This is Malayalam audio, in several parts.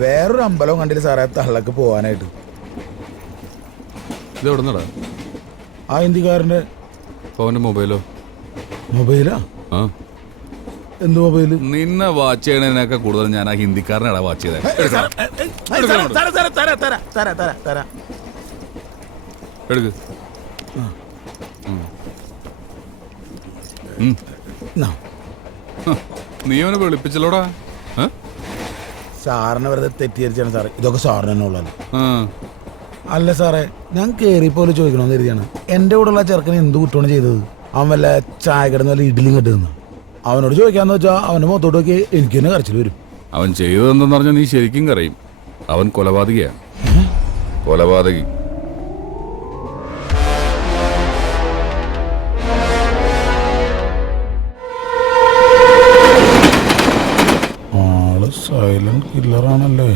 വേറൊരു അമ്പലം കണ്ടില്ല സാറേ തള്ളക്ക് പോവാനായിട്ട്. ഇത് എവിടെ നിന്നടാ? ആ ഹിന്ദിക്കാരൻ്റെ അവൻ്റെ മൊബൈലോ? മൊബൈലാ? ആ, എന്ത് മൊബൈല്? നിന്നെ വാച്ച് ചെയ്യണതിനൊക്കെ കൂടുതൽ ഞാൻ ആ ഹിന്ദിക്കാരനാടാ വാച്ച് ചെയ്തത്. എടുക്ക്. നീ അവനെ വിളിപ്പിച്ചല്ലോടാ? സാറിനെ വെറുതെ തെറ്റിദ്ധരിച്ചാണ് സാറേ. ഇതൊക്കെ സാറിന് തന്നെ ഉള്ളത്. ആ, അല്ല സാറേ, ഞാൻ കയറിപ്പോലെ ചോദിക്കണമെന്ന് കരുതിയാണ്. എൻ്റെ കൂടെയുള്ള ചെറുക്കന് എന്ത് കുറ്റമാണ് ചെയ്തത്? അവൻ വല്ല ചായ കിടന്ന് വല്ല ഇഡ്ഡലിയും കെട്ടുന്നു. അവനോട് ചോദിക്കാന്ന് വെച്ചാൽ അവൻ്റെ മുഖത്തോട്ട് നോക്കി എനിക്ക് തന്നെ കരച്ചിൽ വരും. അവൻ ചെയ്തതെന്തെന്ന് പറഞ്ഞാൽ നീ ശരിക്കും കരയും. അവൻ കൊലപാതകിയാ. കൊലപാതകി. ആള് സൈലന്റ് കില്ലറാണല്ലേ.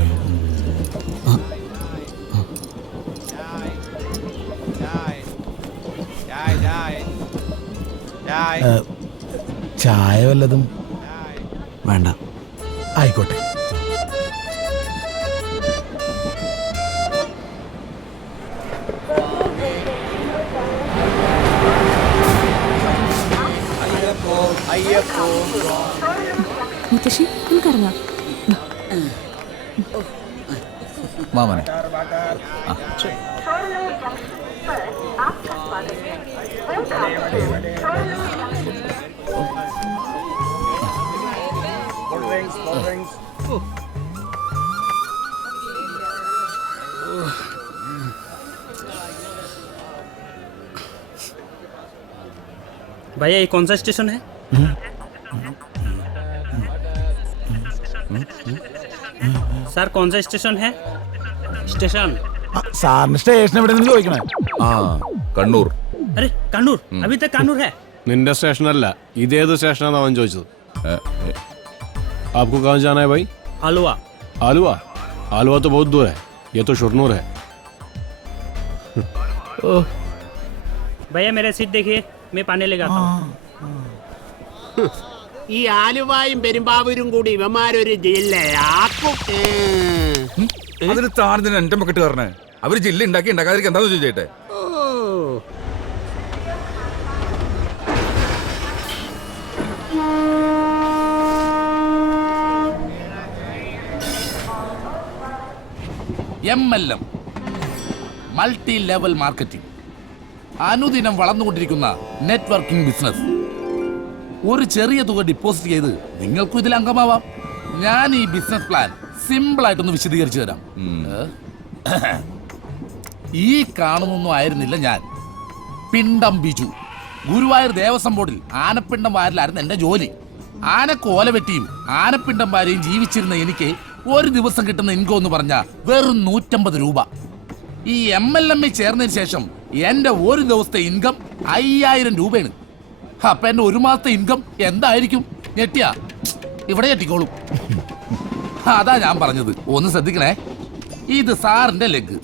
ചായ വല്ലതും വേണ്ട. ആയിക്കോട്ടെ. മുത്തശ്ശി നമുക്കിറങ്ങാം. മാമനെ भैया ये कौन सा स्टेशन है? सर कौन सा स्टेशन है? स्टेशन? സാറിന് സ്റ്റേഷൻ എവിടെ നിന്ന് ചോദിക്കണേ? ആ, കണ്ണൂർ. अरे कानूर अभी तक कानूर है. നിന്റെ സ്റ്റേഷനല്ല, ഇതേത് സ്റ്റേഷനാണ് അവൻ ചോദിച്ചത്. आपको कहाँ जाना है भाई? आलुआ. आलुआ? आलुआ तो बहुत दूर है, ये तो शुरनूर है. भैया मेरा सीट देखिए, मैं पानी लगाता हूँ. ഈ ആലുവായും പെരുമ്പാവൂരും കൂടി ഇവന്മാരൊരു ജില്ലയാക്കും. അതിന് താഴ്ന്ന എന്റെ മക്കിട്ട് കാരണേ അവര് ജില്ല ഉണ്ടാക്കി ഉണ്ടാക്കാതിരിക്കും. എന്താന്ന് ചോദിച്ചേട്ടെ? MLM മൾട്ടി ലെവൽ മാർക്കറ്റിംഗ്, അനുദിനം വളർന്നുകൊണ്ടിരിക്കുന്ന നെറ്റ്വർക്കിംഗ് ബിസിനസ്. ഒരു ചെറിയ തുക ഡിപ്പോസിറ്റ് ചെയ്ത് നിങ്ങൾക്കും ഇതിൽ അംഗമാവാം. ഞാൻ ഈ ബിസിനസ് പ്ലാൻ സിമ്പിൾ ആയിട്ടൊന്ന് വിശദീകരിച്ചു തരാം. ഈ കാണുന്നൊന്നും ആയിരുന്നില്ല ഞാൻ. പിണ്ടം ബിജു, ഗുരുവായൂർ ദേവസ്വം ബോർഡിൽ ആനപ്പിണ്ടം വാരലായിരുന്നു എന്റെ ജോലി. ആനക്ക് ഓല വെട്ടിയും ആനപ്പിണ്ടം വാരയും ജീവിച്ചിരുന്ന എനിക്ക് ഒരു ദിവസം കിട്ടുന്ന ഇൻകം എന്ന് പറഞ്ഞാൽ വെറും 150 രൂപ. ഈ MLM ചേർന്നതിന് ശേഷം എന്റെ ഒരു ദിവസത്തെ ഇൻകം 5000 രൂപയാണ്. അപ്പൊ എന്റെ ഒരു മാസത്തെ ഇൻകം എന്തായിരിക്കും? ഞെട്ടിയാ? ഇവിടെ ഞെട്ടിക്കോളും. അതാ ഞാൻ പറഞ്ഞത്, ഒന്ന് ശ്രദ്ധിക്കണേ. ഇത് സാറിന്റെ ലെഗ്,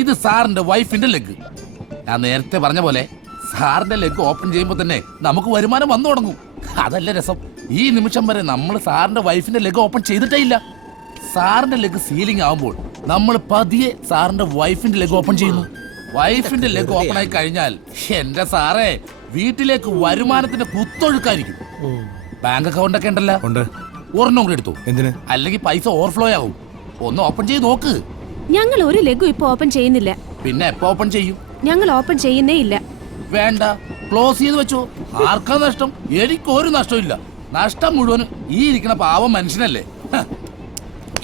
ഇത് സാറിന്റെ വൈഫിന്റെ ലെഗ്. ഞാൻ നേരത്തെ പറഞ്ഞ പോലെ സാറിന്റെ ലെഗ് ഓപ്പൺ ചെയ്യുമ്പോൾ തന്നെ നമുക്ക് വരുമാനം വന്നു തുടങ്ങും. അതല്ല രസം. ഈ നിമിഷം വരെ നമ്മൾ സാറിന്റെ വൈഫിന്റെ ലെഗ് ഓപ്പൺ ചെയ്തിട്ടേ ഇല്ല. സാറിന്റെ ലെഗ് സീലിംഗ് ആവുമ്പോൾ നമ്മൾ പതിയെ സാറിന്റെ വൈഫിന്റെ ലെഗ് ഓപ്പൺ ചെയ്യുന്നു. വൈഫിന്റെ ലെഗ് ഓപ്പൺ ആയി കഴിഞ്ഞാൽ എന്റെ സാറേ വീട്ടിലേക്ക് വരുമാനത്തിന്റെ കുത്തൊഴുക്കായിരിക്കും. ബാങ്ക് അക്കൗണ്ട് ഒക്കെ ഉണ്ടല്ലോ, ഒരെണ്ണം കൂടെ എടുത്തു. എന്തിന്? അല്ലെങ്കിൽ പൈസ ഓവർഫ്ലോ ആവും. ഒന്ന് ഓപ്പൺ ചെയ്ത് നോക്ക്. ഞങ്ങൾ ഒരു ലെഗും ഇപ്പൊ ഓപ്പൺ ചെയ്യുന്നില്ല. പിന്നെ എപ്പോ ഓപ്പൺ ചെയ്യും? ഞങ്ങൾ ഓപ്പൺ ചെയ്യുന്നേ ഇല്ല. വേണ്ട, ക്ലോസ് ചെയ്ത് വെച്ചോ. ആർക്കാ നഷ്ടം? എനിക്കൊരു നഷ്ടമില്ല. നഷ്ടം മുഴുവനും ഈ ഇരിക്കുന്ന പാവം മനുഷ്യനല്ലേ.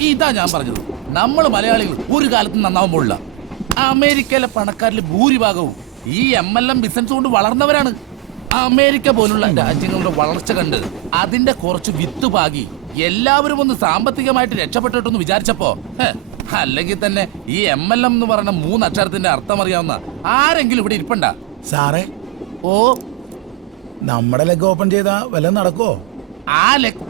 ഇതാ ഞാൻ പറഞ്ഞത്, നമ്മൾ മലയാളികൾ ഒരു കാലത്തും നന്നാവാൻ പോലില്ല. അമേരിക്കയിലെ പണക്കാരിൽ ഭൂരിഭാഗവും ഈ MLM ബിസിനസ് കൊണ്ട് വളർന്നവരാണ്. അമേരിക്ക പോലുള്ള രാജ്യങ്ങളുടെ വളർച്ച കണ്ട് അതിന്റെ കുറച്ച് വിത്ത് പാകി എല്ലാവരും ഒന്ന് സാമ്പത്തികമായിട്ട് രക്ഷപ്പെട്ടിട്ടെന്ന് വിചാരിച്ചപ്പോ, അല്ലെങ്കിൽ തന്നെ ഈ MLM എന്ന് പറയുന്ന 3 അക്ഷരത്തിന്റെ അർത്ഥം അറിയാവുന്ന ആരെങ്കിലും ഇവിടെ ഇരിപ്പണ്ട? സാറേ, ഓ, നമ്മുടെ ലെഗ് ഓപ്പൺ ചെയ്താ വല്ല നടക്കുവോ? ആ ലെഗ്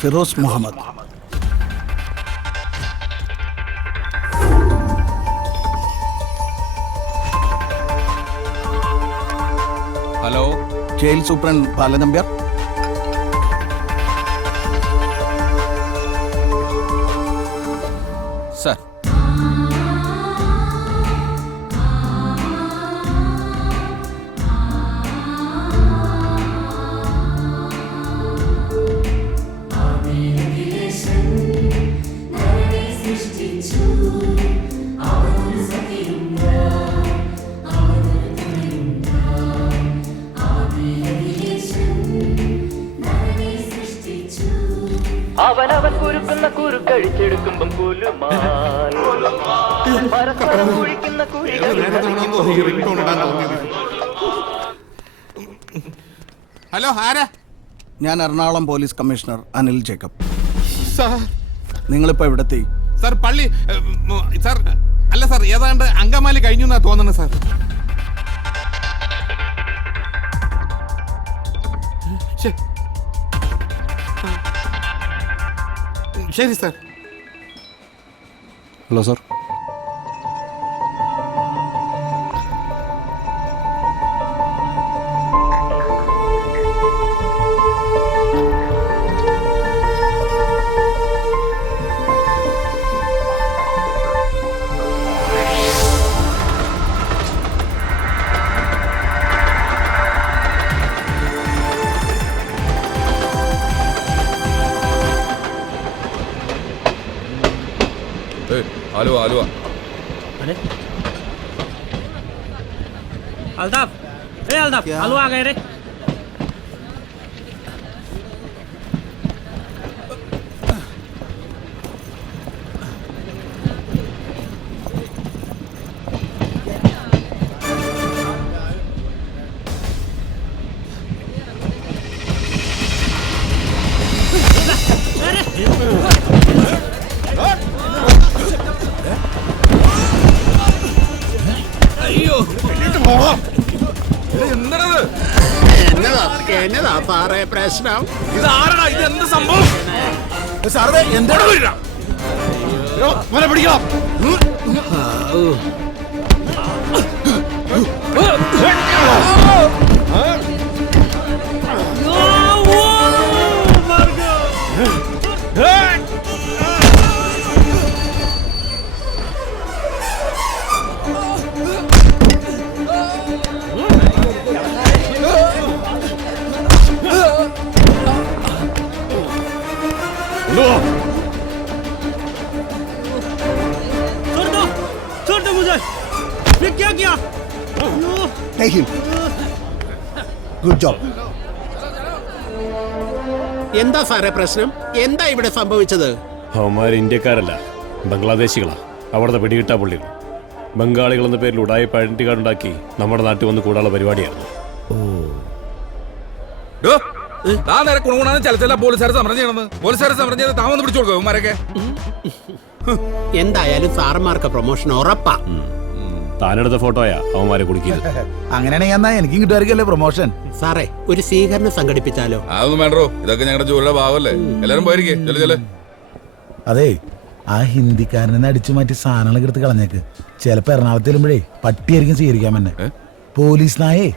Firoz Muhammad. Hello, jail superintendent Balan Nambiar. Sir. അവനവൻ കുരുക്കുന്ന കുരുക്കഴിച്ചെടുക്കുമ്പം കുലുമാൽ പരസ്പരം കുഴിക്കുന്ന കുഴികൾ. ഹലോ, ആരാ? ഞാൻ Ernakulam police commissioner Anil Jacob. Sir. നിങ്ങളിപ്പോൾ എവിടെത്തി? സാർ, പള്ളി. സാർ, അല്ല സാർ, ഏതാണ്ട് അങ്കമാലി കഴിഞ്ഞു എന്നാ തോന്നുന്നത് സാർ. ശരി sir. Hello sir. Aluva Aluva. अरे अल्ताफ, अल्ताफ, आलू आ गए रे. എന്നതാ സാറേ പ്രശ്നം? സാറേ എന്താ പിടിക്കണം. छोड़ दो मुझे. मैं क्या किया? Good job. എന്താ സാറേ പ്രശ്നം? എന്താ ഇവിടെ സംഭവിച്ചത്? അവന്മാർ ഇന്ത്യക്കാരല്ല, ബംഗ്ലാദേശികളാ. അവിടുത്തെ പിടികിട്ടാ പുള്ളികൾ. ബംഗാളികൾ എന്ന പേരിൽ ഉടായ്പ ഐഡന്റിറ്റി കാർഡ് ഉണ്ടാക്കി നമ്മുടെ നാട്ടിൽ വന്ന് കൂടാനുള്ള പരിപാടിയായിരുന്നു. എന്തായാലും സാറന്മാർക്ക് പ്രൊമോഷൻ ഉറപ്പാ. താനെടുത്ത ഫോട്ടോയാ അവന്മാരെ കുടുക്കിയത്. അങ്ങനെയാണെങ്കിൽ എന്നാ എനിക്കും കിട്ടുമായിരിക്കല്ലേ പ്രൊമോഷൻ. സാറേ, ഒരു സ്വീകരണം സംഘടിപ്പിച്ചാലോ? അതൊന്നും വേണ്ടോ, ഇതൊക്കെ ഞങ്ങളുടെ ജോലിയുടെ ഭാഗമല്ലേ. എല്ലാരും പോയിരിക്കേ. അതെ, ആ ഹിന്ദിക്കാരനെ അടിച്ചു മാറ്റി സാധനങ്ങളൊക്കെ എടുത്ത് കളഞ്ഞേക്ക്. ചിലപ്പോ എറണാകുളത്ത് ചെല്ലുമ്പോഴേ പട്ടിയായിരിക്കും സ്വീകരിക്കാൻ തന്നെ. പോലീസ് നായേ